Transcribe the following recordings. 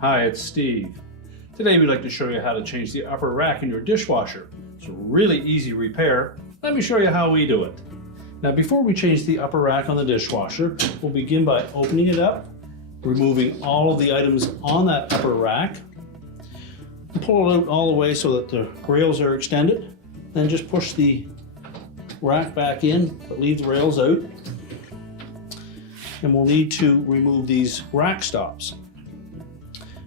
Hi, it's Steve. Today we'd like to show you how to change the upper rack in your dishwasher. It's a really easy repair. Let me show you how we do it. Now before we change the upper rack on the dishwasher, we'll begin by opening it up, removing all of the items on that upper rack, pull it out all the way so that the rails are extended, then just push the rack back in, but leave the rails out. And we'll need to remove these rack stops.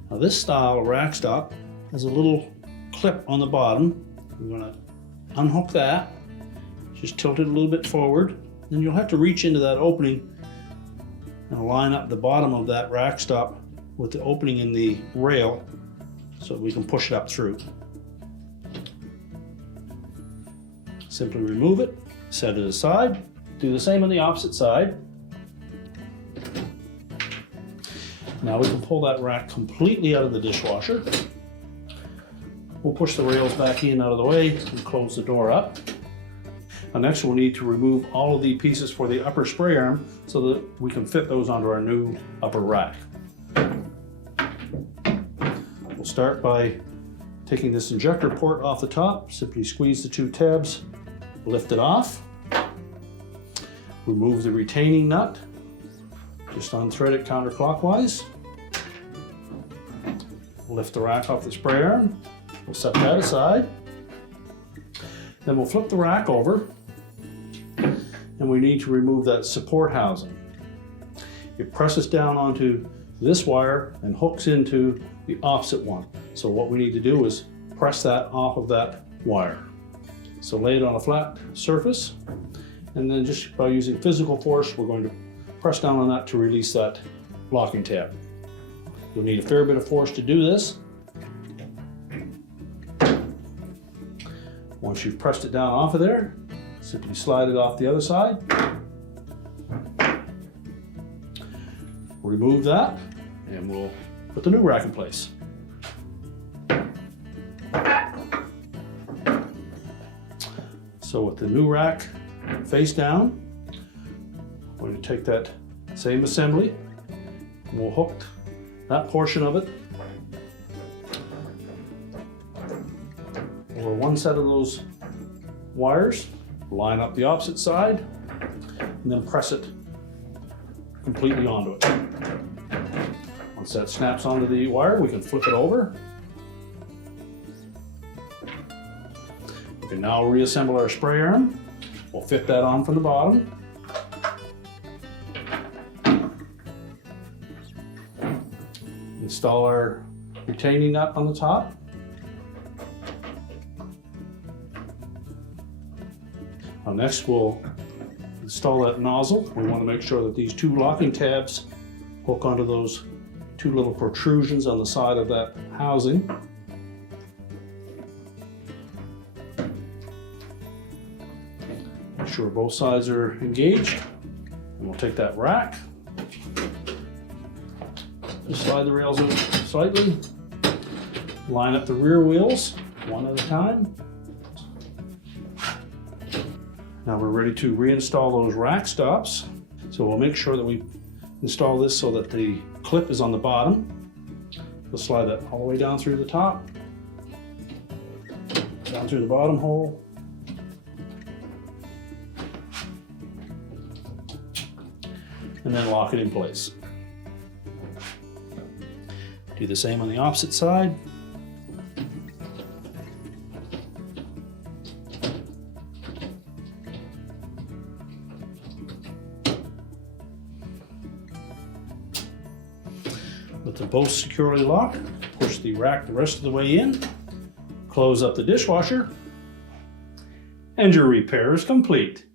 Now this style of rack stop has a little clip on the bottom. We're going to unhook that, just tilt it a little bit forward. Then you'll have to reach into that opening and line up the bottom of that rack stop with the opening in the rail so we can push it up through. Simply remove it, set it aside. Do the same on the opposite side. Now we can pull that rack completely out of the dishwasher. We'll push the rails back in out of the way and close the door up. Now next we'll need to remove all of the pieces for the upper spray arm so that we can fit those onto our new upper rack. We'll start by taking this injector port off the top. Simply squeeze the two tabs, lift it off. Remove the retaining nut. Just unthread it counterclockwise. Lift the rack off the spray arm. We'll set that aside. Then we'll flip the rack over and we need to remove that support housing. It presses down onto this wire and hooks into the opposite one. So what we need to do is press that off of that wire. So lay it on a flat surface and then just by using physical force we're going to press down on that to release that locking tab. You'll need a fair bit of force to do this. Once you've pressed it down off of there, simply slide it off the other side. Remove that and we'll put the new rack in place. So with the new rack face down, we're going to take that same assembly and we'll hook that portion of it over one set of those wires, line up the opposite side, and then press it completely onto it. Once that snaps onto the wire, we can flip it over. We can now reassemble our spray arm. We'll fit that on from the bottom. Install our retaining nut on the top. Now next we'll install that nozzle. We want to make sure that these two locking tabs hook onto those two little protrusions on the side of that housing. Make sure both sides are engaged. And we'll take that rack. Just slide the rails out slightly. Line up the rear wheels one at a time. Now we're ready to reinstall those rack stops. So we'll make sure that we install this so that the clip is on the bottom. We'll slide that all the way down through the top, down through the bottom hole. And then lock it in place. Do the same on the opposite side. With them both securely locked, push the rack the rest of the way in, close up the dishwasher, and your repair is complete.